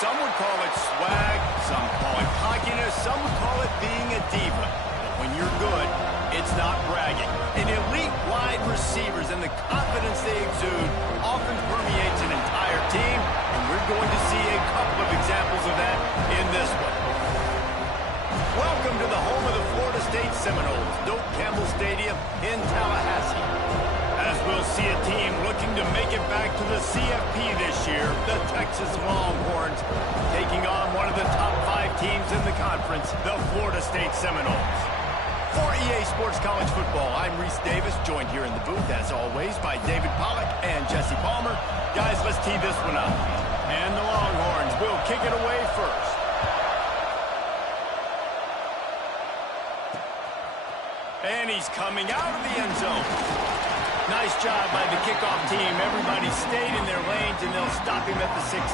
Some would call it swag, some call it cockiness, some would call it being a diva. But when you're good, it's not bragging. And elite wide receivers and the confidence they exude often permeates an entire team, and we're going to see a couple of examples of that in this one. Welcome to the home of the Florida State Seminoles, Doak Campbell Stadium in Tallahassee. As we'll see a team looking to make it back to the CFP this year, the Texas Longhorns, taking on one of the top 5 teams in the conference, the Florida State Seminoles. For EA Sports College Football, I'm Reese Davis, joined here in the booth, as always, by David Pollack and Jesse Palmer. Guys, let's tee this one up. And the Longhorns will kick it away first. And he's coming out of the end zone. Nice job by the kickoff team. Everybody stayed in their lanes, and they'll stop him at the 16.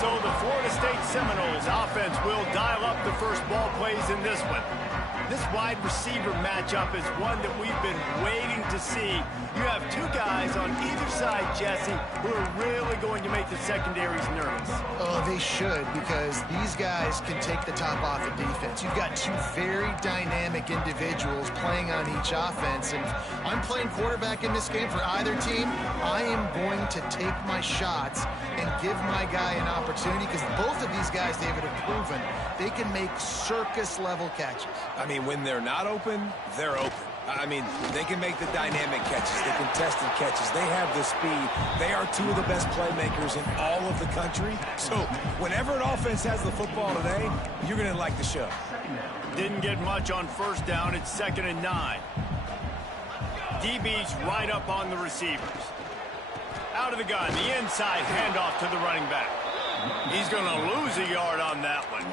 So the Florida State Seminoles offense will dial up the first ball plays in this one. This wide receiver matchup is one that we've been waiting to see. You have 2 guys on either side, Jesse, who are really going to make the secondaries nervous. Oh, they should, because these guys can take the top off of defense. You've got 2 very dynamic individuals playing on each offense, and if I'm playing quarterback in this game for either team, I am going to take my shots and give my guy an opportunity, because both of these guys, David, have proven they can make circus-level catches. I mean, when they're not open, they're open. I mean, they can make the dynamic catches, the contested catches. They have the speed. They are 2 of the best playmakers in all of the country. So whenever an offense has the football today, you're going to like the show. Didn't get much on first down. It's 2nd and 9. DB's right up on the receivers. Out of the gun, the inside handoff to the running back. He's going to lose a yard on that one.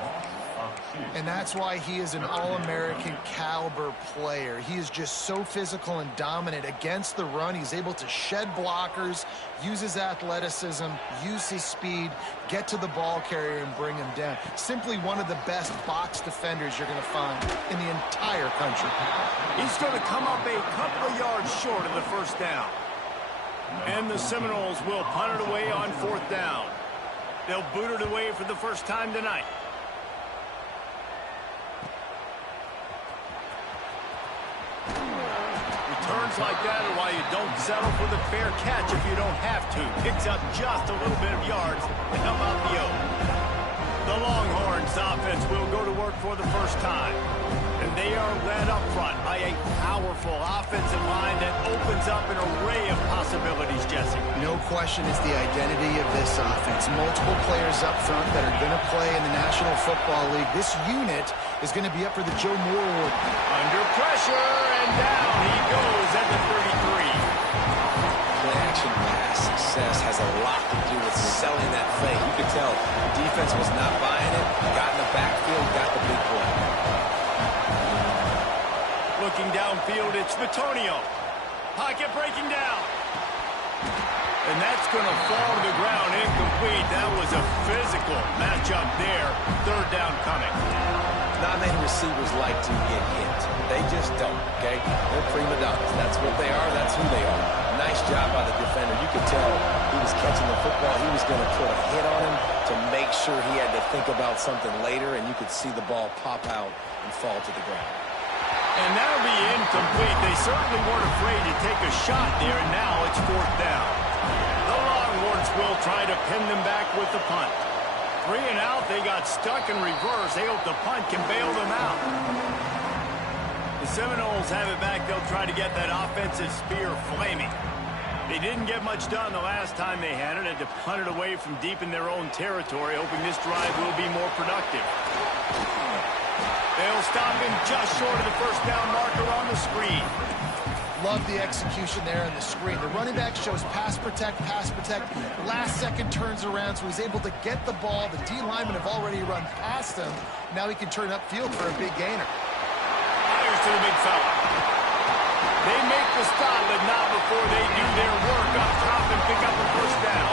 And that's why he is an All-American caliber player. He is just so physical and dominant against the run. He's able to shed blockers, use his athleticism, use his speed, get to the ball carrier and bring him down. Simply one of the best box defenders you're going to find in the entire country. He's going to come up a couple of yards short of the first down. And the Seminoles will punt it away on 4th down. They'll boot it away for the first time tonight. Returns like that are why you don't settle for the fair catch if you don't have to. Picks up just a little bit of yards to help out the Oak. The Longhorns offense will go to work for the first time. And they are led up front by a powerful offensive line that opens up an array of possibilities, Jesse. No question it's the identity of this offense. Multiple players up front that are going to play in the National Football League. This unit is going to be up for the Joe Moore Award. Under pressure, and down he goes at the 33. Play-action pass success has a lot to do with selling that fake. You could tell the defense was not buying it, got in the backfield, got the big play. Looking downfield, it's Bitonio. Pocket breaking down. And that's going to fall to the ground incomplete. That was a physical matchup there. 3rd down coming. Not many receivers like to get hit. They just don't, okay? They're prima donnas. That's what they are. That's who they are. Nice job by the defender. You could tell he was catching the football. He was going to put a hit on him to make sure he had to think about something later, and you could see the ball pop out and fall to the ground. And that'll be incomplete. They certainly weren't afraid to take a shot there, and now it's 4th down. The Longhorns will try to pin them back with the punt. 3 and out, they got stuck in reverse. They hope the punt can bail them out. The Seminoles have it back. They'll try to get that offensive spear flaming. They didn't get much done the last time they had it. Had to punt it away from deep in their own territory, hoping this drive will be more productive. They'll stop him just short of the first down marker on the screen. Love the execution there on the screen. The running back shows pass protect. Last second turns around, so he's able to get the ball. The D linemen have already run past him. Now he can turn upfield for a big gainer. Fires to the big fella. They make the stop, but not before they do their work up top and pick up the first down.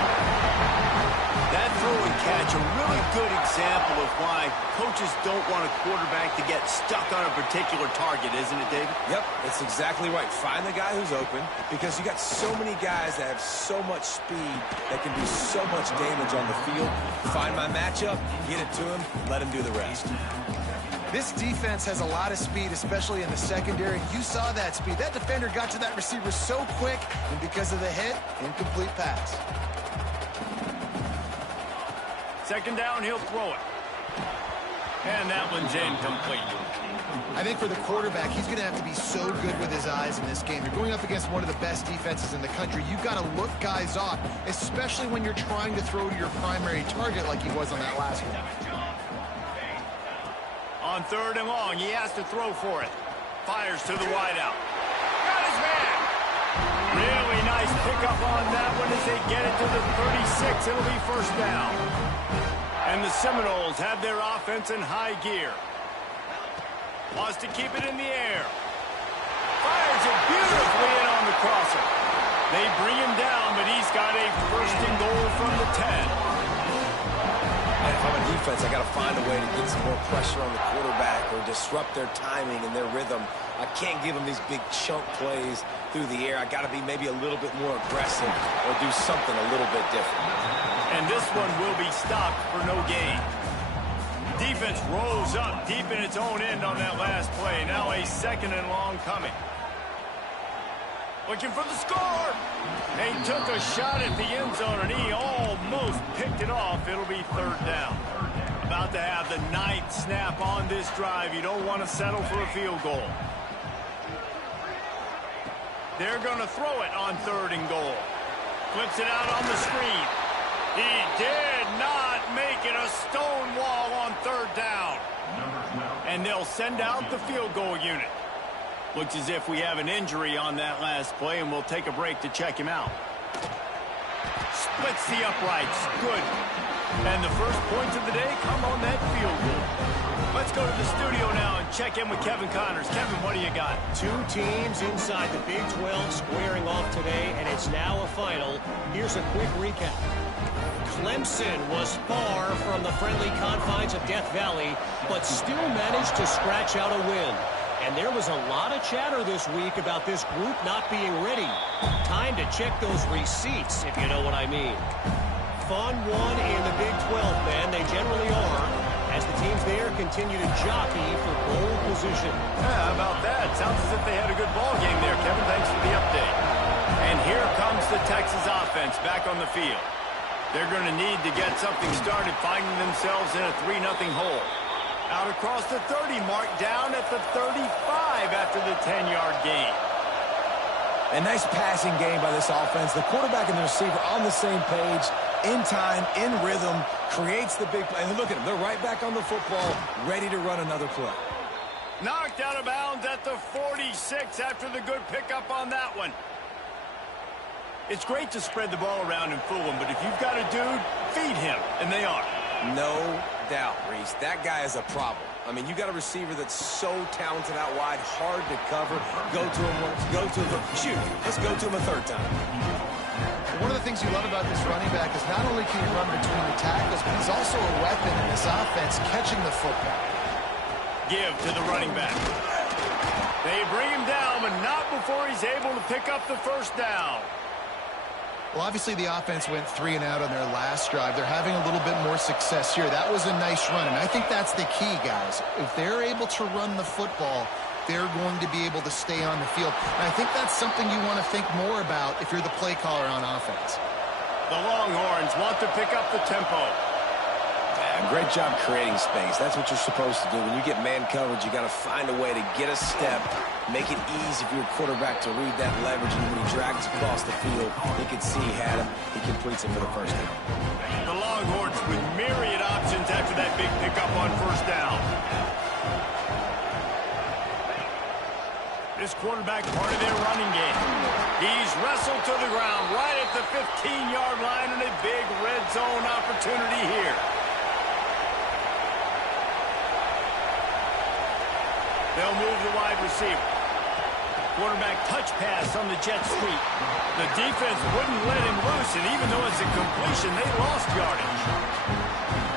That throw and catch, a really good example of why coaches don't want a quarterback to get stuck on a particular target, isn't it, David? Yep, that's exactly right. Find the guy who's open, because you got so many guys that have so much speed that can do so much damage on the field. Find my matchup, get it to him, let him do the rest. This defense has a lot of speed, especially in the secondary. You saw that speed. That defender got to that receiver so quick, and because of the hit, incomplete pass. Second down, he'll throw it. And that one's incomplete. I think for the quarterback, he's going to have to be so good with his eyes in this game. You're going up against one of the best defenses in the country. You've got to look guys off, especially when you're trying to throw to your primary target like he was on that last one. On third and long, he has to throw for it. Fires to the wideout. Got his man. Really nice pickup on that one as they get it to the 36. It'll be first down. And the Seminoles have their offense in high gear. Wants to keep it in the air. Fires it beautifully in on the crosser. They bring him down, but he's got a first and goal from the 10. And if I'm a defense, I got to find a way to get some more pressure on the quarterback or disrupt their timing and their rhythm. I can't give them these big chunk plays through the air. I got to be maybe a little bit more aggressive or do something a little bit different. And this one will be stopped for no gain. Defense rolls up deep in its own end on that last play. Now a second and long coming. Looking for the score. They took a shot at the end zone, and he almost picked it off. It'll be third down. About to have the ninth snap on this drive. You don't want to settle for a field goal. They're going to throw it on third and goal. Flips it out on the screen. He did not make it. A stone wall on third down. And they'll send out the field goal unit. Looks as if we have an injury on that last play, and we'll take a break to check him out. Splits the uprights. Good. And the first points of the day come on that field goal. Let's go to the studio now and check in with Kevin Connors. Kevin, what do you got? Two teams inside the Big 12 squaring off today, and it's now a final. Here's a quick recap. Clemson was far from the friendly confines of Death Valley, but still managed to scratch out a win. And there was a lot of chatter this week about this group not being ready. Time to check those receipts, if you know what I mean. Fun one in the Big 12, man. They generally are, as the teams there continue to jockey for goal position. Yeah, how about that? Sounds as if they had a good ball game there, Kevin. Thanks for the update. And here comes the Texas offense back on the field. They're going to need to get something started, finding themselves in a 3-0 hole. Out across the 30 mark, down at the 35 after the 10-yard gain. A nice passing game by this offense. The quarterback and the receiver on the same page, in time, in rhythm, creates the big play. And look at them. They're right back on the football, ready to run another play. Knocked out of bounds at the 46 after the good pickup on that one. It's great to spread the ball around and fool him, but if you've got a dude, feed him, and they are. No doubt, Reese. That guy is a problem. I mean, you got a receiver that's so talented out wide, hard to cover. Go to him once, go to him. Shoot, let's go to him a third time. One of the things you love about this running back is not only can he run between the tackles, but he's also a weapon in this offense, catching the football. Give to the running back. They bring him down, but not before he's able to pick up the first down. Well, obviously the offense went 3 and out on their last drive. They're having a little bit more success here. That was a nice run, and I think that's the key, guys. If they're able to run the football, they're going to be able to stay on the field. And I think that's something you want to think more about if you're the play caller on offense. The Longhorns want to pick up the tempo. Yeah, great job creating space. That's what you're supposed to do. When you get man coverage, you got to find a way to get a step, make it easy for your quarterback to read that leverage, and when he drags across the field, he can see he had him. He completes it for the first down. The Longhorns with myriad options after that big pickup on first down. This quarterback part of their running game. He's wrestled to the ground right at the 15-yard line, and a big red zone opportunity here. They'll move the wide receiver. Quarterback touch pass on the jet sweep. The defense wouldn't let him loose, and even though it's a completion, they lost yardage.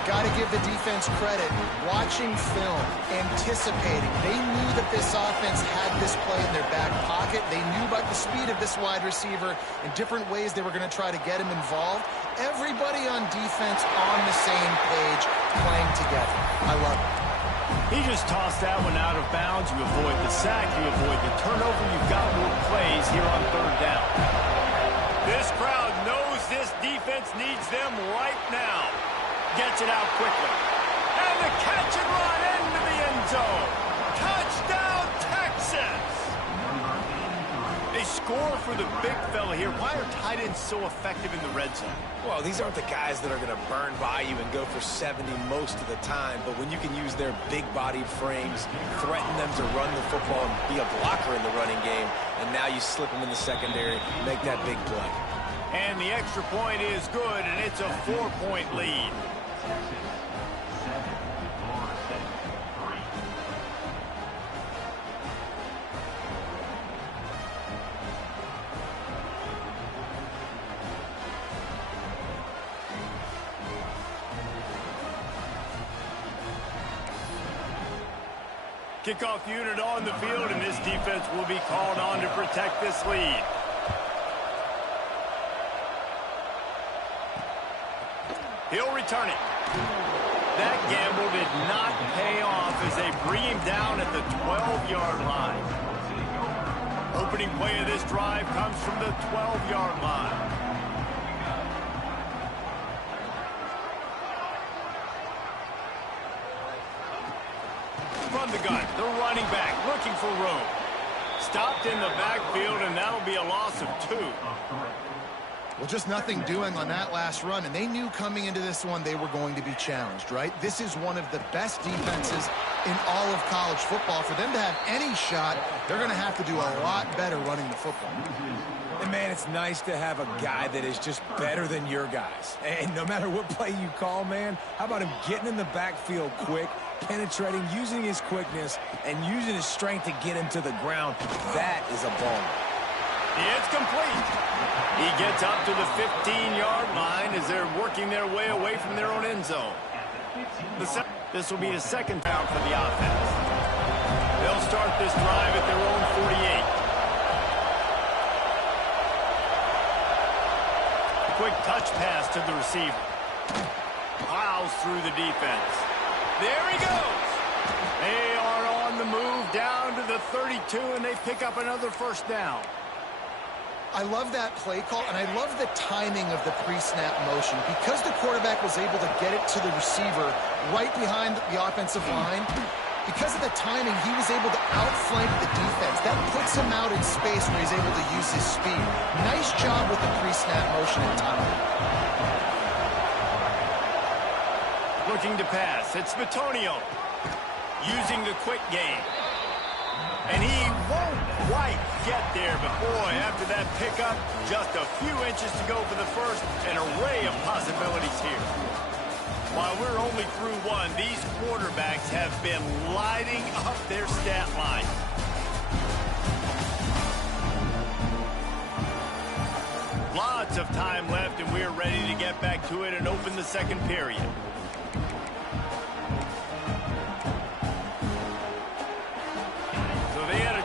Got to give the defense credit. Watching film, anticipating. They knew that this offense had this play in their back pocket. They knew about the speed of this wide receiver and different ways they were going to try to get him involved. Everybody on defense on the same page, playing together. I love it. He just tossed that one out of bounds. You avoid the sack, you avoid the turnover. You've got more plays here on third down. This crowd knows this defense needs them right now. Gets it out quickly. And the catch and run into the end zone. Touchdown, Texas! They score for the big fella here. Why are tight ends so effective in the red zone? Well, these aren't the guys that are going to burn by you and go for 70 most of the time, but when you can use their big-bodied frames, threaten them to run the football and be a blocker in the running game, and now you slip them in the secondary, make that big play. And the extra point is good, and it's a 4-point lead. Kickoff unit on the field, and this defense will be called on to protect this lead. He'll return it. That gamble did not pay off as they bring him down at the 12-yard line. Opening play of this drive comes from the 12-yard line. From the gun, the running back looking for room. Stopped in the backfield, and that'll be a loss of 2. Well, just nothing doing on that last run, and they knew coming into this one they were going to be challenged, right? This is one of the best defenses in all of college football. For them to have any shot, they're going to have to do a lot better running the football. And, man, it's nice to have a guy that is just better than your guys. And no matter what play you call, man, how about him getting in the backfield quick, penetrating, using his quickness, and using his strength to get him to the ground? That is a baller. It's complete. He gets up to the 15-yard line as they're working their way away from their own end zone. This will be a second down for the offense. They'll start this drive at their own 48. Quick touch pass to the receiver. Plows through the defense. There he goes. They are on the move down to the 32, and they pick up another first down. I love that play call, and I love the timing of the pre-snap motion. Because the quarterback was able to get it to the receiver right behind the offensive line, because of the timing, he was able to outflank the defense. That puts him out in space where he's able to use his speed. Nice job with the pre-snap motion and timing. Looking to pass. It's Bitonio using the quick game. And he won't quite get there, but boy, after that pickup, just a few inches to go for the first, an array of possibilities here. While we're only through one, these quarterbacks have been lighting up their stat line. Lots of time left, and we're ready to get back to it and open the second period.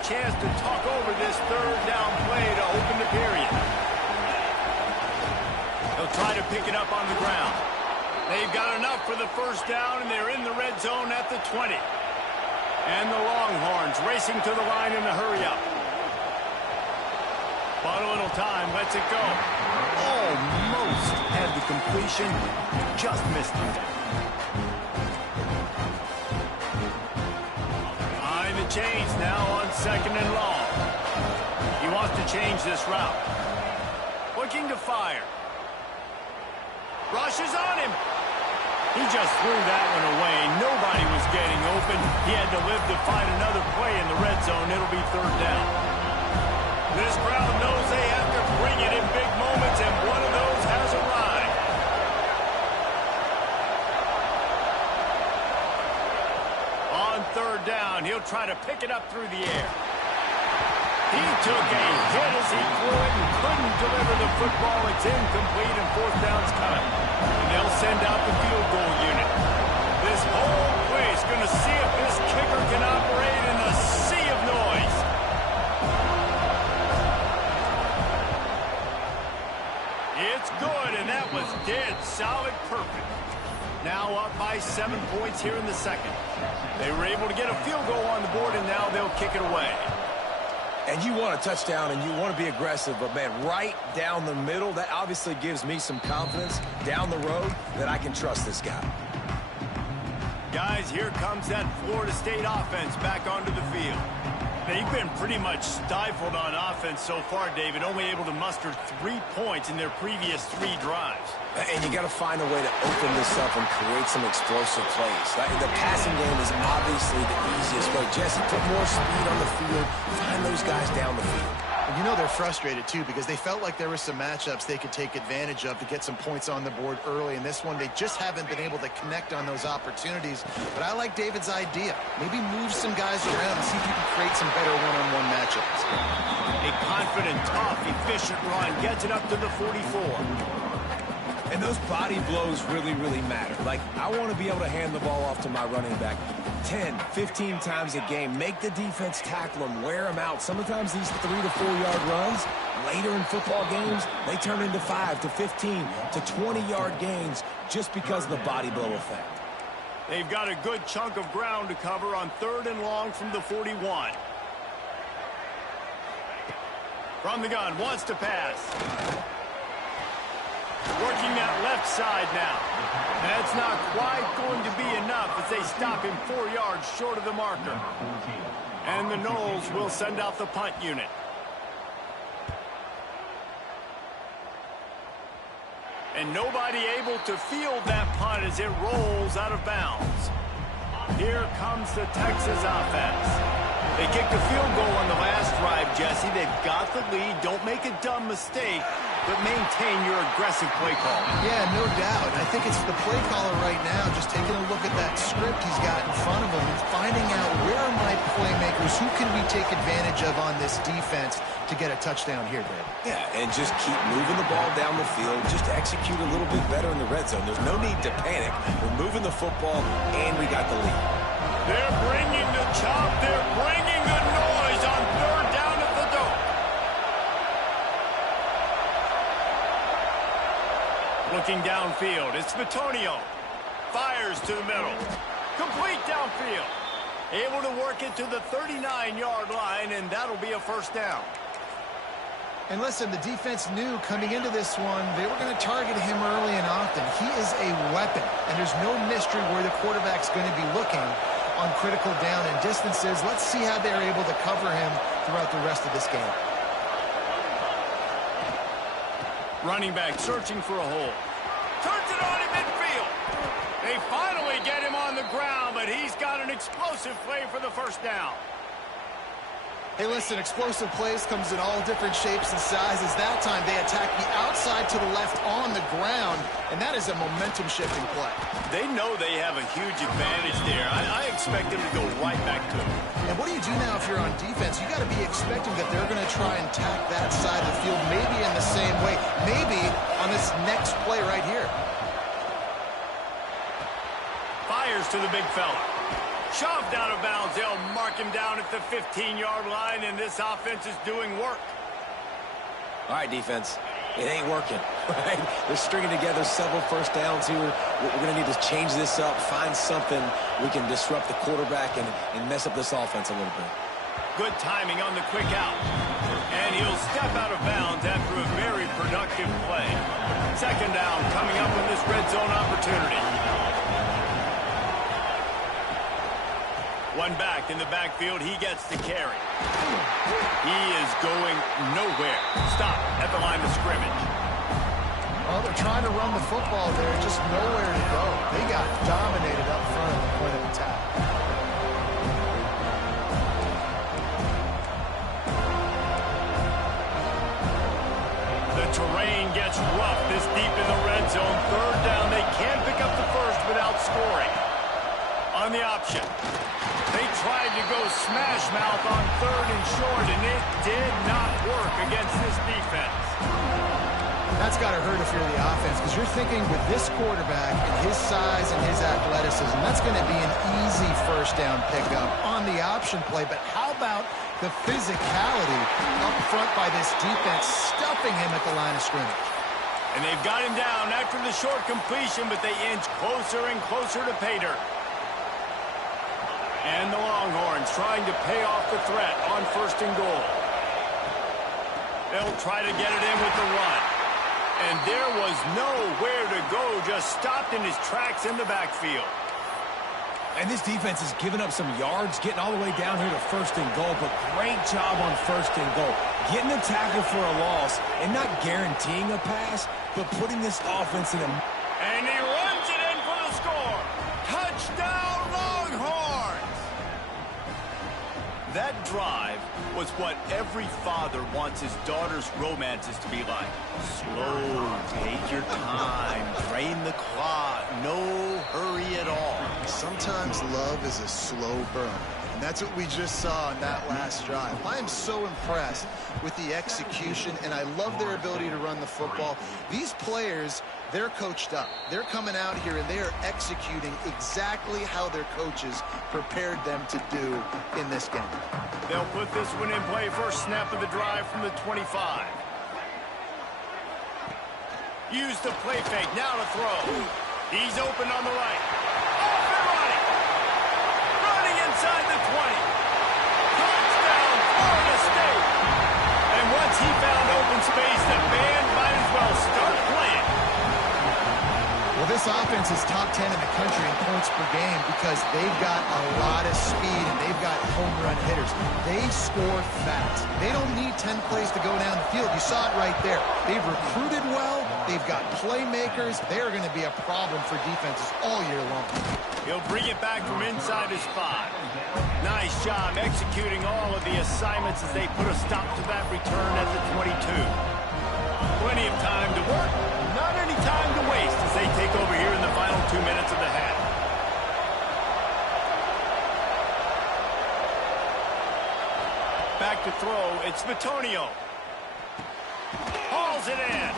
Chance to talk over this third down play to open the period. They'll try to pick it up on the ground. They've got enough for the first down, and they're in the red zone at the 20. And the Longhorns racing to the line in the hurry-up. But a little time, lets it go. Almost had the completion, just missed it. Change now on 2nd and long. He wants to change this route. Looking to fire. Rushes on him. He just threw that one away. Nobody was getting open. He had to live to find another play in the red zone. It'll be third down. This crowd knows they have to bring it in big moments, and one of those has arrived. Third down, he'll try to pick it up through the air. He took a hit as he threw it and couldn't deliver the football. It's incomplete and fourth down's coming. And they'll send out the field goal unit. This whole place going to see if this kicker can operate in a sea of noise. It's good, and that was dead solid perfect. Now up by 7 points here in the second. They were able to get a field goal on the board, and now they'll kick it away. And you want a touchdown, and you want to be aggressive, but, man, right down the middle, that obviously gives me some confidence down the road that I can trust this guy. Guys, here comes that Florida State offense back onto the field. They've been pretty much stifled on offense so far, David, only able to muster 3 points in their previous 3 drives. And you got to find a way to open this up and create some explosive plays. The passing game is obviously the easiest way. Jesse, put more speed on the field. Find those guys down the field. And you know they're frustrated, too, because they felt like there were some matchups they could take advantage of to get some points on the board early. In this one, they just haven't been able to connect on those opportunities. But I like David's idea. Maybe move some guys around and see if you can create some better one-on-one matchups. A confident, tough, efficient run gets it up to the 44. And those body blows really, really matter. Like, I want to be able to hand the ball off to my running back 10, 15 times a game. Make the defense tackle them, wear them out. Sometimes these 3 to 4 yard runs, later in football games, they turn into 5 to 15 to 20 yard gains just because of the body blow effect. They've got a good chunk of ground to cover on 3rd and long from the 41. From the gun, wants to pass. Working that left side now. That's not quite going to be enough as they stop him 4 yards short of the marker. And the Noles will send out the punt unit. And nobody able to field that punt as it rolls out of bounds. Here comes the Texas offense. They kicked a field goal on the last drive, Jesse. They've got the lead. Don't make a dumb mistake, but maintain your aggressive play call. Yeah, no doubt. I think it's the play caller right now just taking a look at that script he's got in front of him and finding out where are my playmakers, who can we take advantage of on this defense to get a touchdown here, Dave. Yeah, and just keep moving the ball down the field. Just execute a little bit better in the red zone. There's no need to panic. We're moving the football, and we got the lead. They're bringing the chop. They're bringing the noise on 3rd down at the dope. Looking downfield, it's Bitonio. Fires to the middle. Complete downfield. Able to work it to the 39-yard line, and that'll be a first down. And listen, the defense knew coming into this one, they were going to target him early and often. He is a weapon, and there's no mystery where the quarterback's going to be looking on critical down and distances. Let's see how they're able to cover him throughout the rest of this game. Running back searching for a hole. Turns it on in midfield. They finally get him on the ground, but he's got an explosive play for the first down. Hey, listen, explosive plays comes in all different shapes and sizes. That time they attack the outside to the left on the ground, and that is a momentum-shifting play. They know they have a huge advantage there. I expect them to go right back to it. And what do you do now if you're on defense? You got to be expecting that they're going to try and tack that side of the field, maybe in the same way, maybe on this next play right here. Fires to the big fella. Shoved out of bounds. They'll mark him down at the 15-yard line, and this offense is doing work. All right, defense. It ain't working, right? They're stringing together several first downs here. We're going to need to change this up, find something we can disrupt the quarterback and mess up this offense a little bit. Good timing on the quick out. And he'll step out of bounds after a very productive play. Second down coming up on this red zone opportunity. One back in the backfield. He gets the carry. He is going nowhere. Stop at the line of scrimmage. Well, they're trying to run the football there, just nowhere to go. They got dominated up front at the point of attack. The terrain gets rough this deep in the red zone. Third down. They can't pick up the first without scoring. On the option. They tried to go smash mouth on 3rd and short, and it did not work against this defense. That's got to hurt if you're the offense, because you're thinking with this quarterback and his size and his athleticism, that's going to be an easy first down pickup on the option play. But how about the physicality up front by this defense, stuffing him at the line of scrimmage? And they've got him down after the short completion, but they inch closer and closer to pay dirt. And the Longhorns trying to pay off the threat on 1st and goal. They'll try to get it in with the run. And there was nowhere to go, just stopped in his tracks in the backfield. And this defense has given up some yards, getting all the way down here to 1st and goal, but great job on 1st and goal. Getting a tackle for a loss and not guaranteeing a pass, but putting this offense in a... And he runs it in for the score. Touchdown, Longhorns! That drive was what every father wants his daughter's romances to be like. Slow, take your time, drain the clock, no hurry at all. Sometimes love is a slow burn, and that's what we just saw on that last drive. I am so impressed with the execution, and I love their ability to run the football. These players, they're coached up. They're coming out here, and they are executing exactly how their coaches prepared them to do in this game. They'll put this one in play. First snap of the drive from the 25. Use the play fake. Now to throw. He's open on the right. Off and running. Running inside the 20. Touchdown, Florida State. And once he found open space, the band might as well start playing. Well, this offense is top 10 in the country in points per game because they've got a lot of speed and they've got home run hitters. They score fast. They don't need 10 plays to go down the field. You saw it right there. They've recruited well. They've got playmakers. They're going to be a problem for defenses all year long. He'll bring it back from inside his 5. Nice job executing all of the assignments as they put a stop to that return at the 22. Plenty of time to work. Not any time to waste as they take over here in the final 2 minutes of the half. Back to throw, it's Bitonio. Hauls it in.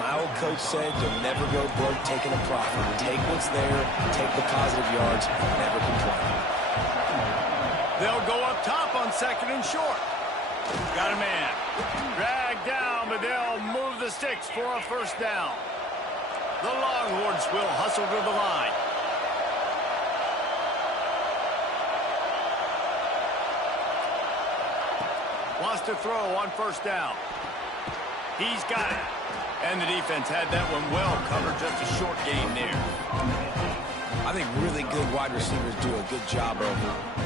My old coach said you'll never go broke taking a profit. Take what's there, take the positive yards, never complain. They'll go up top on 2nd and short. Got a man. Dragged down, but they'll move the sticks for a first down. The Longhorns will hustle to the line. Wants to throw on 1st down. He's got it. And the defense had that one well covered, just a short gain there. I think really good wide receivers do a good job of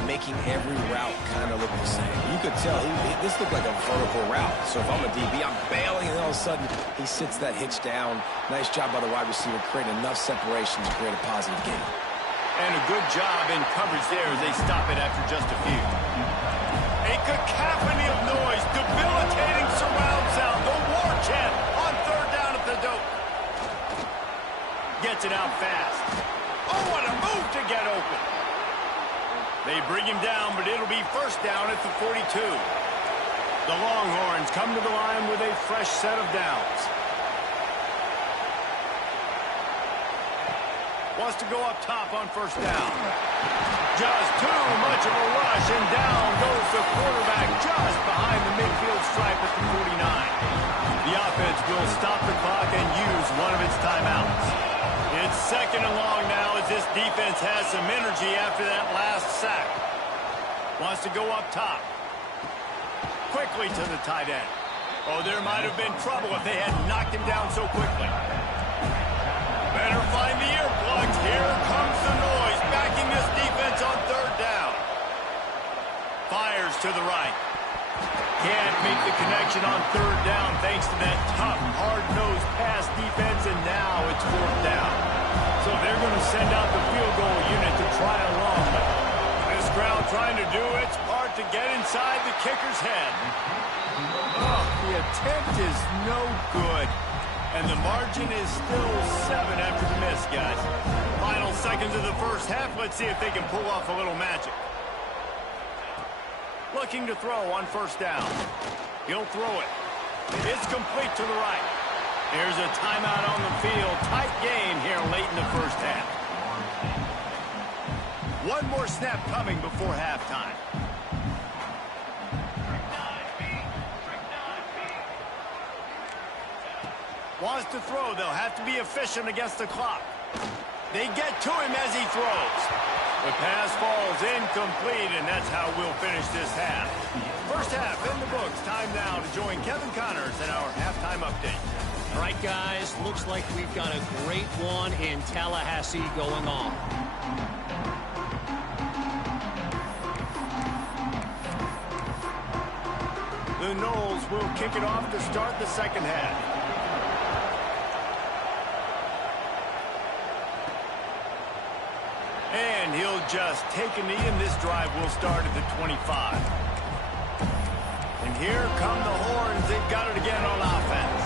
making every route kind of look the same. You could tell this looked like a vertical route. So if I'm a DB, I'm bailing, and all of a sudden he sits that hitch down. Nice job by the wide receiver, creating enough separation to create a positive gain. And a good job in coverage there as they stop it after just a few. A cacophony of noise, debilitating surround sound. The war chant on 3rd down at the dope. Gets it out fast. Oh, what a move to get open. They bring him down, but it'll be first down at the 42. The Longhorns come to the line with a fresh set of downs. Wants to go up top on 1st down. Just too much of a rush, and down goes the quarterback just behind the midfield stripe at the 49. The offense will stop the clock and use one of its timeouts. It's 2nd and long now as this defense has some energy after that last sack. Wants to go up top. Quickly to the tight end. Oh, there might have been trouble if they had knocked him down so quickly. Better find the earplugs. Here comes the noise, backing this defense on 3rd down. Fires to the right. Can't make the connection on 3rd down thanks to that tough, hard-nosed pass defense, and now it's 4th down. So they're going to send out the field goal unit to try along. This crowd trying to do its part to get inside the kicker's head. Oh, the attempt is no good. And the margin is still 7 after the miss, guys. Final seconds of the first half. Let's see if they can pull off a little magic. Looking to throw on first down. He'll throw it. It's complete to the right. There's a timeout on the field. Tight game here late in the first half. One more snap coming before halftime. Wants to throw. They'll have to be efficient against the clock. They get to him as he throws. The pass falls incomplete, and that's how we'll finish this half. First half in the books. Time now to join Kevin Connors in our halftime update. All right, guys, looks like we've got a great one in Tallahassee going on. The Noles will kick it off to start the second half. And he'll just take a knee, and this drive will start at the 25. And here come the horns. They've got it again on offense.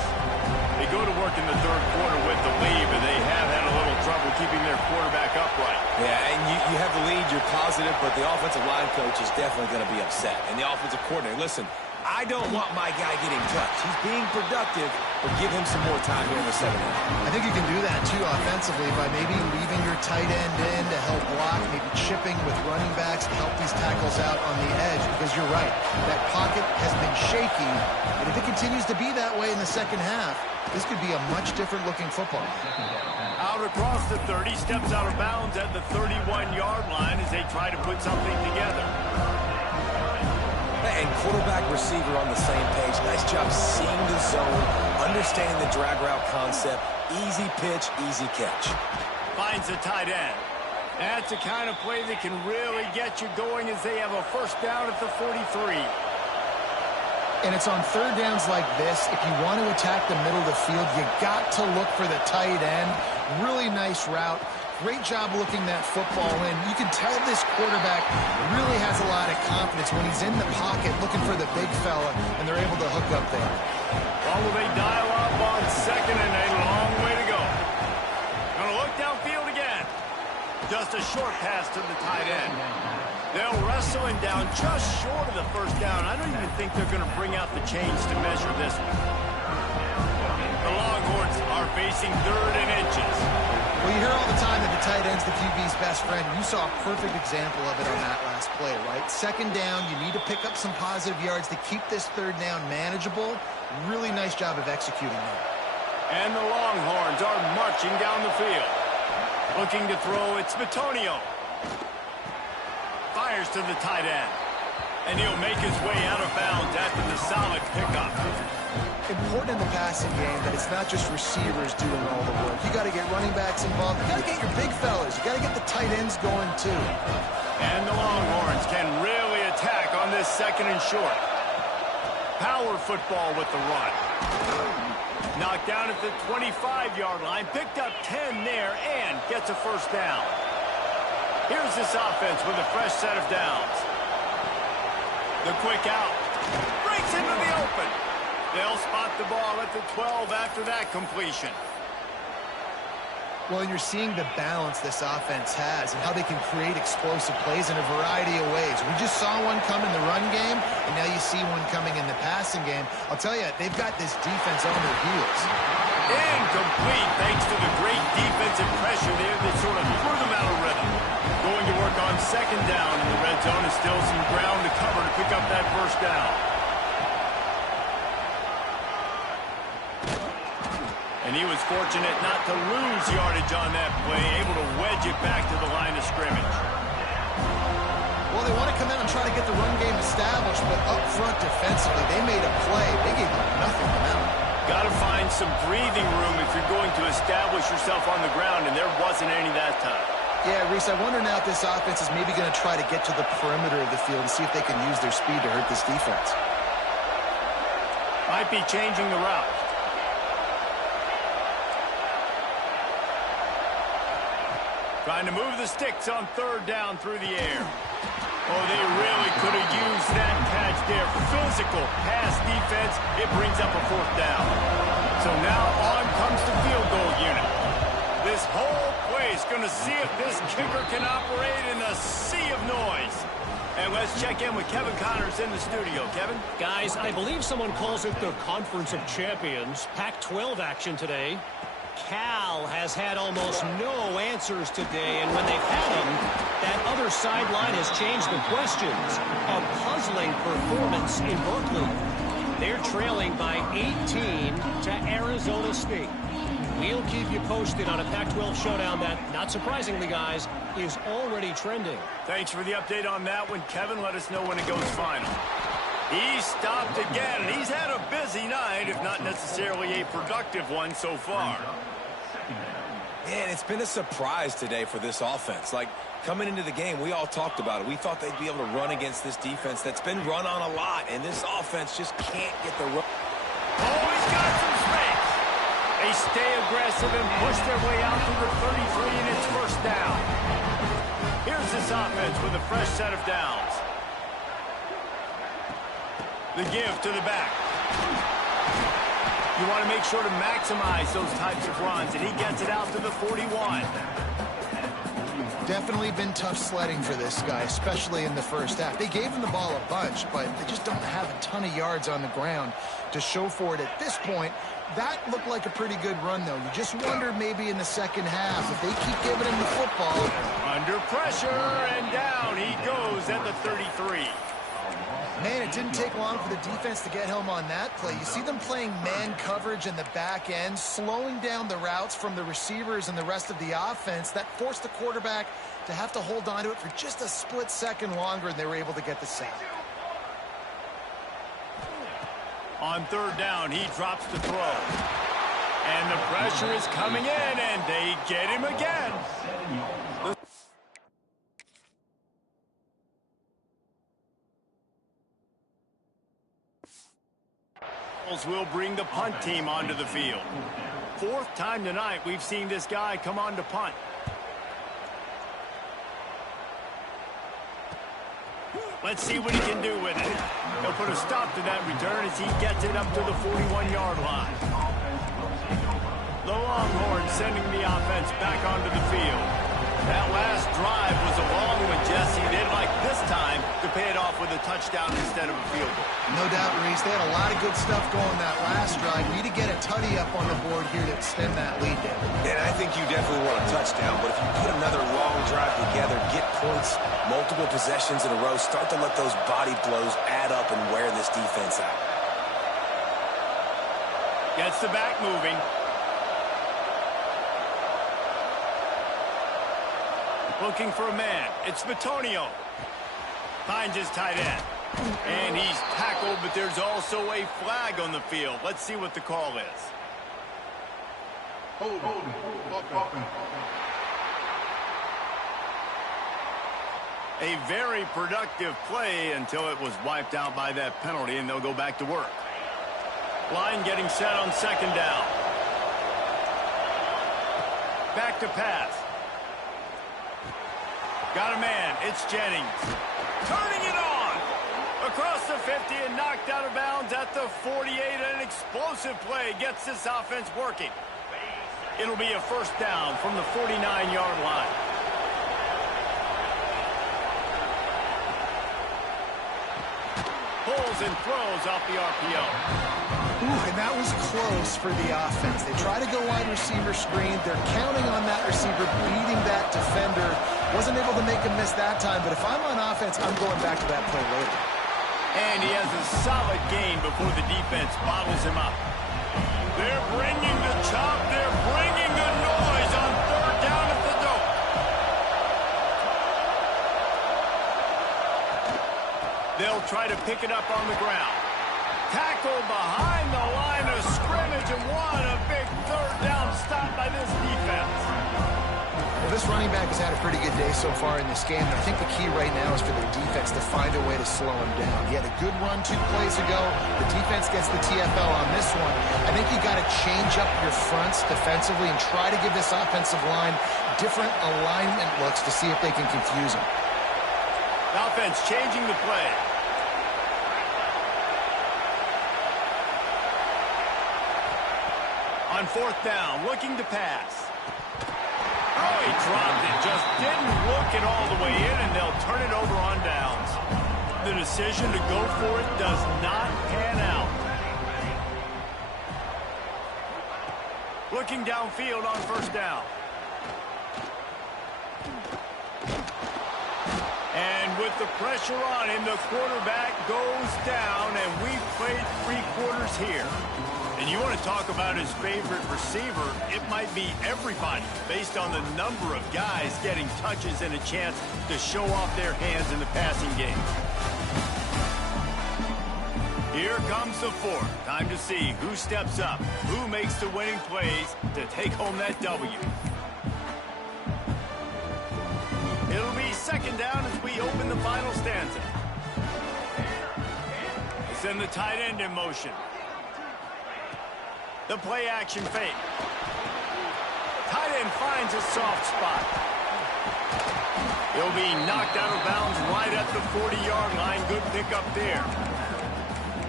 They go to work in the third quarter with the lead, but they have had a little trouble keeping their quarterback upright. Yeah, and you have the lead, you're positive, but the offensive line coach is definitely going to be upset. And the offensive coordinator, listen, I don't want my guy getting touched. He's being productive, but give him some more time here in the second half. I think you can do that, too, offensively, by maybe leaving your tight end in to help block, maybe chipping with running backs to help these tackles out on the edge, because you're right. That pocket has been shaky, and if it continues to be that way in the second half, this could be a much different-looking football. Out across the 30, steps out of bounds at the 31-yard line as they try to put something together. And quarterback receiver on the same page. Nice job seeing the zone, understanding the drag route concept. Easy pitch, easy catch. Finds the tight end. That's the kind of play that can really get you going as they have a first down at the 43. And it's on third downs like this. If you want to attack the middle of the field, you got to look for the tight end. Really nice route. Great job looking that football in. You can tell this quarterback really has a lot of confidence when he's in the pocket looking for the big fella, and they're able to hook up there. Well, will they dial up on second and a long way to go? Gonna look downfield again. Just a short pass to the tight end. They'll wrestle him down just short of the first down. I don't even think they're going to bring out the chains to measure this one. The Longhorns are facing third and inches. Well, you hear all the time that the tight end's the QB's best friend. You saw a perfect example of it on that last play, right? Second down, you need to pick up some positive yards to keep this third down manageable. Really nice job of executing that. And the Longhorns are marching down the field. Looking to throw, it's Bitonio. Fires to the tight end. And he'll make his way out of bounds after the solid pickup. Important in the passing game that it's not just receivers doing all the work. You got to get running backs involved. You got to get your big fellas. You got to get the tight ends going too. And the Longhorns can really attack on this second and short. Power football with the run. Knocked down at the 25-yard line. Picked up 10 there and gets a first down. Here's this offense with a fresh set of downs. The quick out. Breaks into the open. They'll spot the ball at the 12 after that completion. Well, and you're seeing the balance this offense has and how they can create explosive plays in a variety of ways. We just saw one come in the run game, and now you see one coming in the passing game. I'll tell you, they've got this defense on their heels. Incomplete thanks to the great defensive pressure there that sort of threw them out of rhythm. Going to work on second down in the red zone is still some ground to cover to pick up that first down. And he was fortunate not to lose yardage on that play, able to wedge it back to the line of scrimmage. Well, they want to come in and try to get the run game established, but up front defensively, they made a play. They gave them nothing on that one. Got to find some breathing room if you're going to establish yourself on the ground, and there wasn't any that time. Yeah, Reese, I wonder now if this offense is maybe going to try to get to the perimeter of the field and see if they can use their speed to hurt this defense. Might be changing the route. Trying to move the sticks on third down through the air. Oh, they really could have used that catch there. Physical pass defense. It brings up a fourth down. So now on comes the field goal unit. This whole play is going to see if this kicker can operate in a sea of noise. And let's check in with Kevin Connors in the studio. Kevin? Guys, I believe someone calls it the Conference of Champions. Pac-12 action today. Cal has had almost no answers today, and when they've had them, that other sideline has changed the questions. A puzzling performance in Berkeley. They're trailing by 18 to Arizona State. We'll keep you posted on a Pac-12 showdown that, not surprisingly, guys, is already trending. Thanks for the update on that one, Kevin. Let us know when it goes final. He stopped again, and he's had a busy night, if not necessarily a productive one so far. Man, it's been a surprise today for this offense. Like, coming into the game, we all talked about it. We thought they'd be able to run against this defense that's been run on a lot, and this offense just can't get the run. Oh, he's got some space. They stay aggressive and push their way out to the 33, and it's first down. Here's this offense with a fresh set of downs. The give to the back. You want to make sure to maximize those types of runs, and he gets it out to the 41. Definitely been tough sledding for this guy, especially in the first half. They gave him the ball a bunch, but they just don't have a ton of yards on the ground to show for it at this point. That looked like a pretty good run, though. You just wonder maybe in the second half if they keep giving him the football. Under pressure, and down he goes at the 33. Man, it didn't take long for the defense to get him on that play. You see them playing man coverage in the back end, slowing down the routes from the receivers and the rest of the offense. That forced the quarterback to have to hold on to it for just a split second longer, and they were able to get the sack. On third down, he drops the throw. And the pressure is coming in, and they get him again. Will bring the punt team onto the field. Fourth time tonight we've seen this guy come on to punt. Let's see what he can do with it. He'll put a stop to that return as he gets it up to the 41-yard line. The Longhorns sending the offense back onto the field. That last drive was a long one, Jesse. They'd like this time to pay it off with a touchdown instead of a field goal. No doubt, Reese. They had a lot of good stuff going that last drive. Need to get a tutty up on the board here to extend that lead down. And I think you definitely want a touchdown, but if you put another long drive together, get points, multiple possessions in a row, start to let those body blows add up and wear this defense out. Gets the back moving. Looking for a man. It's Bitonio. Finds his tight end. And he's tackled, but there's also a flag on the field. Let's see what the call is. Hold. A very productive play until it was wiped out by that penalty, and they'll go back to work. Line getting set on second down. Back to pass. Got a man. It's Jennings. Turning it on. Across the 50 and knocked out of bounds at the 48. An explosive play gets this offense working. It'll be a first down from the 49-yard line. Pulls and throws off the RPO. Ooh, and that was close for the offense. They try to go wide receiver screen. They're counting on that receiver beating that defender. Wasn't able to make him miss that time, but if I'm on offense, I'm going back to that play later. And he has a solid gain before the defense bottles him up. They're bringing the chop. They're bringing the noise on third down at the dope. They'll try to pick it up on the ground. Tackle behind the line of scrimmage, and what a big third down stop by this defense. Well, this running back has had a pretty good day so far in this game. And I think the key right now is for the defense to find a way to slow him down. He had a good run 2 plays ago. The defense gets the TFL on this one. I think you got to change up your fronts defensively and try to give this offensive line different alignment looks to see if they can confuse him. Offense changing the play. On fourth down, looking to pass. Oh, he dropped it. Just didn't look it all the way in, and they'll turn it over on downs. the decision to go for it does not pan out. Looking downfield on first down. And with the pressure on him, the quarterback goes down, and we've played 3 quarters here. And you want to talk about his favorite receiver, it might be everybody, based on the number of guys getting touches and a chance to show off their hands in the passing game. Here comes the 4th. Time to see who steps up, who makes the winning plays to take home that W. It'll be 2nd down as we open the final stanza. They send the tight end in motion. The play action fake. Tight end finds a soft spot. He'll be knocked out of bounds right at the 40-yard line. Good pickup there.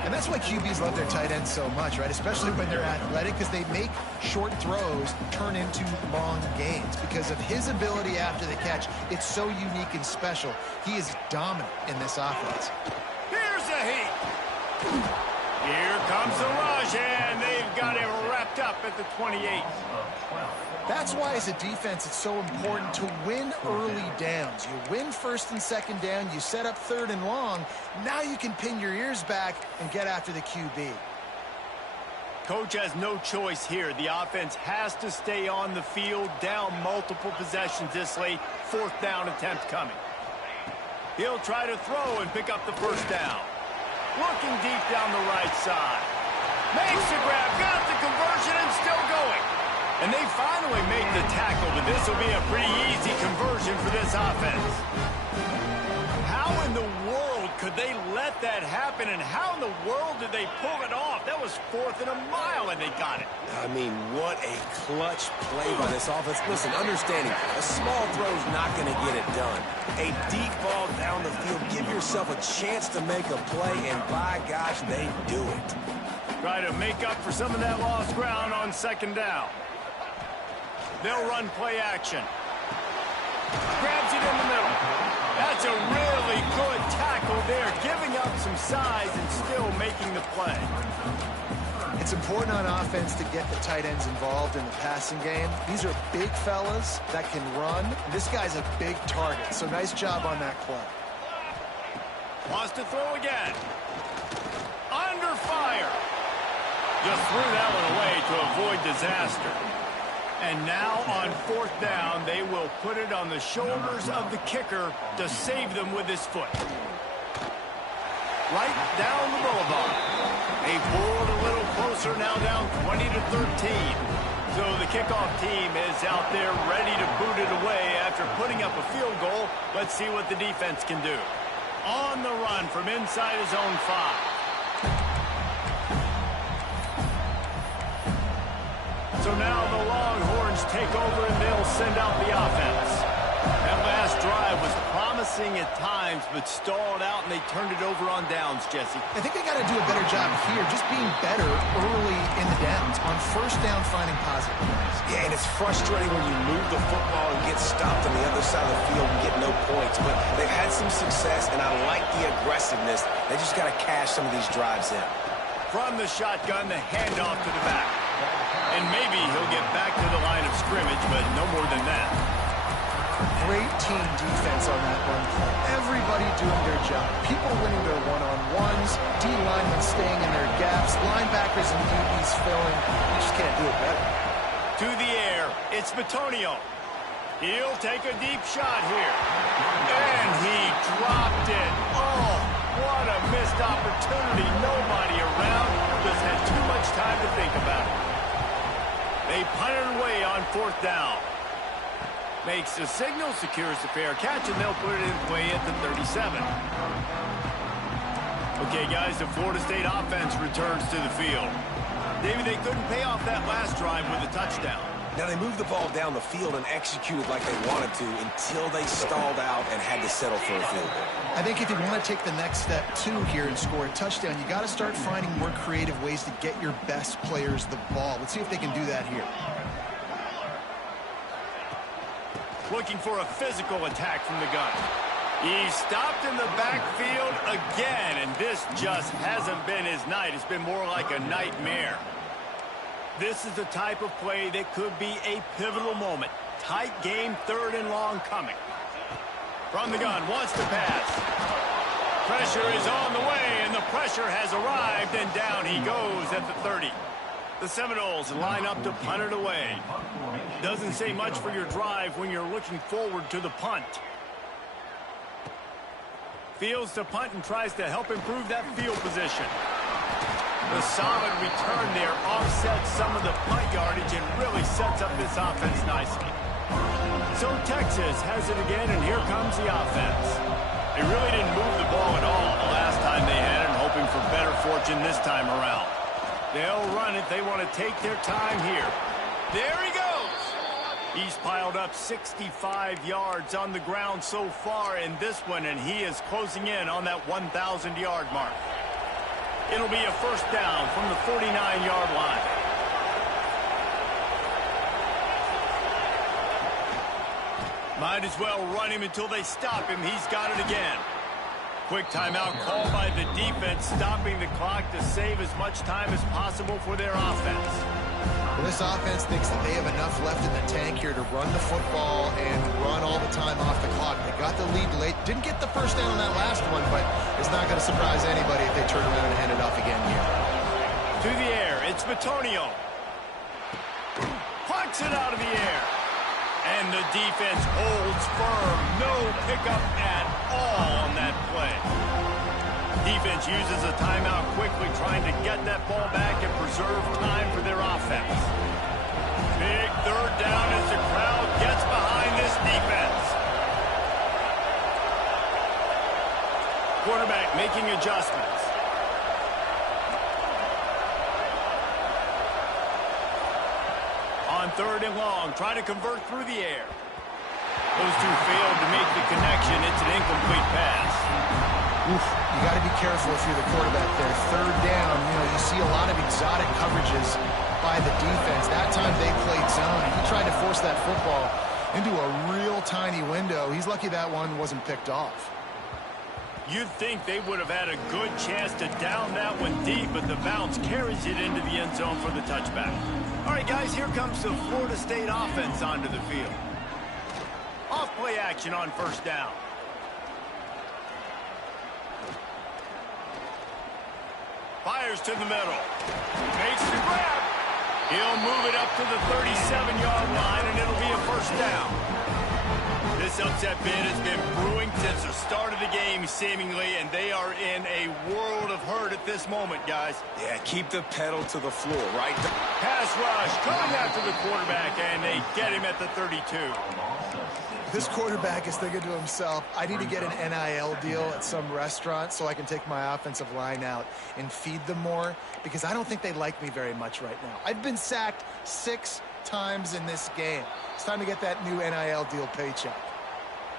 And that's why QBs love their tight ends so much, right? Especially when they're athletic, because they make short throws turn into long gains. Because of his ability after the catch, it's so unique and special. He is dominant in this offense. Here's a heat. Here comes the rush, and they've got him wrapped up at the 28. That's why, as a defense, it's so important to win early downs. You win 1st and 2nd down, you set up 3rd and long. Now you can pin your ears back and get after the QB. Coach has no choice here. The offense has to stay on the field, down multiple possessions this late. 4th down attempt coming. He'll try to throw and pick up the 1st down. Looking deep down the right side. Makes the grab, got the conversion, and still going. And they finally make the tackle, but this will be a pretty easy conversion for this offense. How in the world could they let that happen, and how in the world did they pull it off? That was 4th and a mile, and they got it. I mean, what a clutch play by this offense. Listen, understanding, a small throw's not going to get it done. A deep ball down the field, give yourself a chance to make a play, and by gosh, they do it. Try to make up for some of that lost ground on 2nd down. They'll run play action. Grabs it in the middle. That's a really good tackle there, giving up some size and still making the play. It's important on offense to get the tight ends involved in the passing game. These are big fellas that can run. This guy's a big target, so nice job on that play. Wants to throw again. Under fire. Just threw that one away to avoid disaster. And now on 4th down, they will put it on the shoulders of the kicker to save them with his foot. Right down the boulevard. They pulled a little closer, now down 20-13. So the kickoff team is out there ready to boot it away after putting up a field goal. Let's see what the defense can do. On the run from inside his own 5. So now the Longhorns take over and they'll send out the offense. That last drive was promising at times, but stalled out, and they turned it over on downs, Jesse. I think they got to do a better job here, just being better early in the downs. On 1st down, finding positive plays. Yeah, and it's frustrating when you move the football and get stopped on the other side of the field and get no points. But they've had some success, and I like the aggressiveness. They just got to cash some of these drives in. From the shotgun, the handoff to the back. And maybe he'll get back to the line of scrimmage, but no more than that. Great team defense on that run play. Everybody doing their job. People winning their one-on-ones, D-linemen staying in their gaps, linebackers and DBs filling. You just can't do it better. To the air, it's Bitonio. He'll take a deep shot here. And he dropped it. Oh, what a missed opportunity. Nobody around. Just had too much time to think about it. They punt it away on 4th down. Makes the signal, secures the fair catch, and they'll put it in play at the 37. Okay, guys, the Florida State offense returns to the field. David, they couldn't pay off that last drive with a touchdown. Now, they moved the ball down the field and executed like they wanted to until they stalled out and had to settle for a field goal. I think if you want to take the next step, too, here and score a touchdown, you got to start finding more creative ways to get your best players the ball. Let's see if they can do that here. Looking for a physical attack from the gun. He stopped in the backfield again, and this just hasn't been his night. It's been more like a nightmare. This is the type of play that could be a pivotal moment. Tight game, 3rd and long coming. From the gun, wants to pass. Pressure is on the way, and the pressure has arrived, and down he goes at the 30. The Seminoles line up to punt it away. Doesn't say much for your drive when you're looking forward to the punt. Fields to punt and tries to help improve that field position. The solid return there offsets some of the punt yardage and really sets up this offense nicely. So Texas has it again, and here comes the offense. They really didn't move the ball at all the last time they had it, hoping for better fortune this time around. They'll run it. They want to take their time here. There he goes. He's piled up 65 yards on the ground so far in this one, and he is closing in on that 1,000-yard mark. It'll be a first down from the 49-yard line. Might as well run him until they stop him. He's got it again. Quick timeout called by the defense, stopping the clock to save as much time as possible for their offense. Well, this offense thinks that they have enough left in the tank here to run the football and run all the time off the clock. They got the lead late. Didn't get the first down on that last one, but it's not going to surprise anybody if they turn around and hand it off again here. To the air, it's Bitonio. Plucks it out of the air. And the defense holds firm. No pickup at all on that play. Defense uses a timeout quickly, trying to get that ball back and preserve time for their offense. Big 3rd down as the crowd gets behind this defense. Quarterback making adjustments. On 3rd and long, try to convert through the air. Those two failed to make the connection. It's an incomplete pass. Oof, you got to be careful if you're the quarterback there. 3rd down, you see a lot of exotic coverages by the defense. That time they played zone, and he tried to force that football into a real tiny window. He's lucky that one wasn't picked off. You'd think they would have had a good chance to down that one deep, but the bounce carries it into the end zone for the touchback. All right, guys, here comes the Florida State offense onto the field. Off-play action on 1st down. Fires to the middle. Makes the grab. He'll move it up to the 37-yard line, and it'll be a first down. This upset bid has been brewing since the start of the game, seemingly, and they are in a world of hurt at this moment, guys. Yeah, keep the pedal to the floor, right? Pass rush coming after the quarterback, and they get him at the 32. This quarterback is thinking to himself, I need to get an NIL deal at some restaurant so I can take my offensive line out and feed them more, because I don't think they like me very much right now. I've been sacked 6 times in this game. It's time to get that new NIL deal paycheck.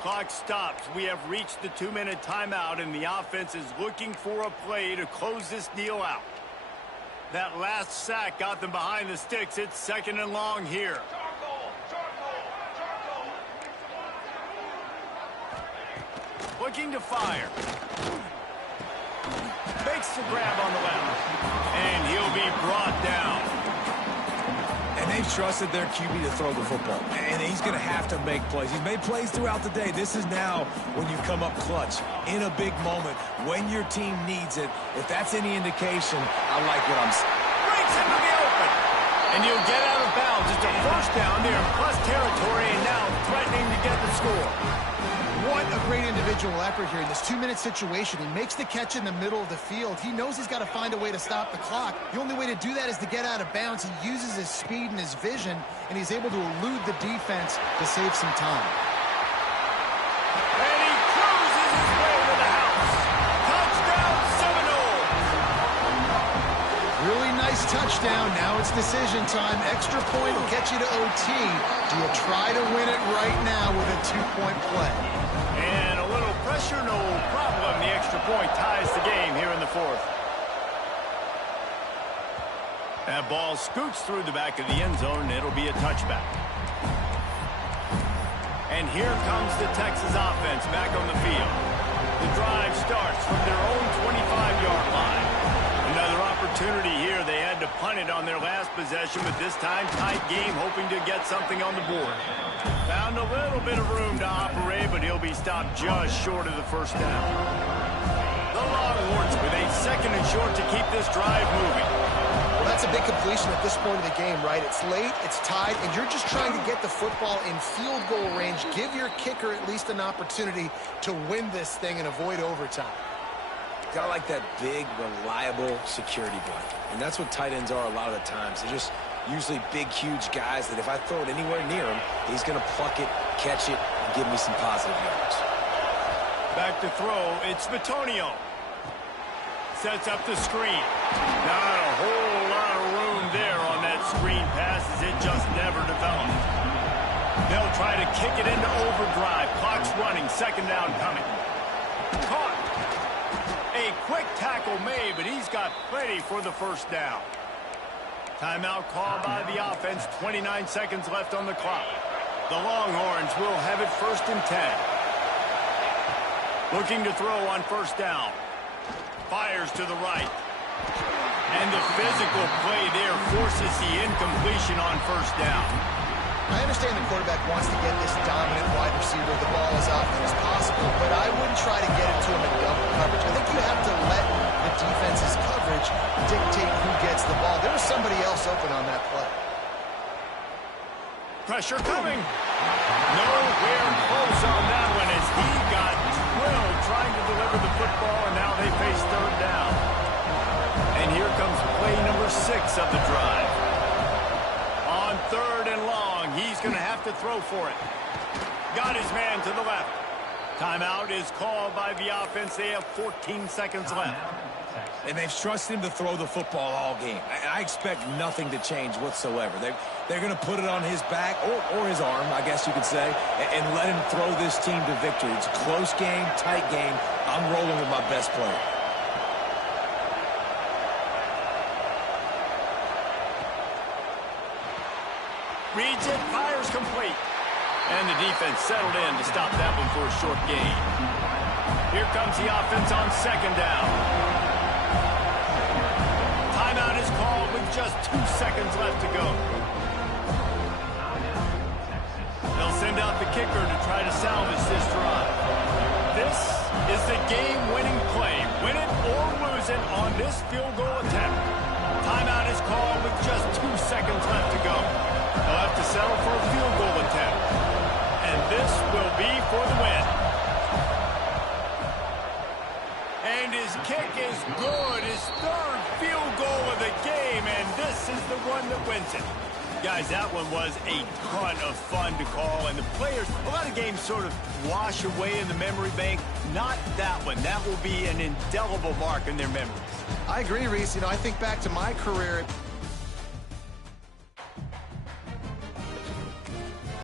Clock stops. We have reached the 2-minute timeout, and the offense is looking for a play to close this deal out. That last sack got them behind the sticks. It's 2nd and long here. Looking to fire. Makes the grab on the left. And he'll be brought down. And they've trusted their QB to throw the football. And he's going to have to make plays. He's made plays throughout the day. This is now when you come up clutch in a big moment when your team needs it. If that's any indication, I like what I'm seeing. Breaks into the open. And he'll get out of bounds. It's a first down there in plus territory, and now threatening to get the score. What a great individual effort here in this 2-minute situation. He makes the catch in the middle of the field. He knows he's got to find a way to stop the clock. The only way to do that is to get out of bounds. He uses his speed and his vision, and he's able to elude the defense to save some time. And he cruises his way to the house. Touchdown, Seminoles! Really nice touchdown. Now it's decision time. Extra point will get you to OT. Do you try to win it right now with a 2-point play? And a little pressure, no problem. The extra point ties the game here in the 4th. That ball scoots through the back of the end zone, and it'll be a touchback. And here comes the Texas offense back on the field. The drive starts from their own 25-yard line. Another opportunity here. They had to punt it on their last possession, but this time tight game, hoping to get something on the board. Found a little bit of room to operate, but he'll be stopped just short of the first down. The Longhorns with a second and short to keep this drive moving. Well, that's a big completion at this point of the game, right? It's late, it's tied, and you're just trying to get the football in field goal range. Give your kicker at least an opportunity to win this thing and avoid overtime. Got like that big, reliable security blanket. And that's what tight ends are a lot of the times. They're just usually big, huge guys that if I throw it anywhere near him, he's going to pluck it, catch it, and give me some positive yards. Back to throw, it's Bitonio. Sets up the screen. Not a whole lot of room there on that screen pass as it just never developed. They'll try to kick it into overdrive. Clock's running, second down coming. Caught. A quick tackle made, but he's got plenty for the first down. Timeout called by the offense. 29 seconds left on the clock. The Longhorns will have it 1st and 10. Looking to throw on first down. Fires to the right. And the physical play there forces the incompletion on first down. I understand the quarterback wants to get this dominant wide receiver the ball as often as possible, but I wouldn't try to get it to him in double coverage. I think you have to let the defense's coverage dictate who gets the ball. There was somebody else open on that play. Pressure coming. Nowhere close on that one as he got drilled trying to deliver the football, and now they face third down. And here comes play number 6 of the drive. On 3rd and long, he's going to have to throw for it. Got his man to the left. Timeout is called by the offense. They have 14 seconds left. And they've trusted him to throw the football all game. I expect nothing to change whatsoever. They're going to put it on his back, or his arm, I guess you could say, and let him throw this team to victory. It's a close game, tight game. I'm rolling with my best player. Reads it, fires complete. And the defense settled in to stop that one for a short gain. Here comes the offense on second down. Timeout is called with just 2 seconds left to go. They'll send out the kicker to try to salvage this drive. This is the game-winning play. Win it or lose it on this field goal attempt. Timeout is called with just 2 seconds left to go. They'll have to settle for a field goal attempt. And this will be for the win. And his kick is good. His 3rd field goal of the game, and this is the one that wins it. Guys, that one was a ton of fun to call, and the players, a lot of games sort of wash away in the memory bank. Not that one. That will be an indelible mark in their memories. I agree, Reese. I think back to my career.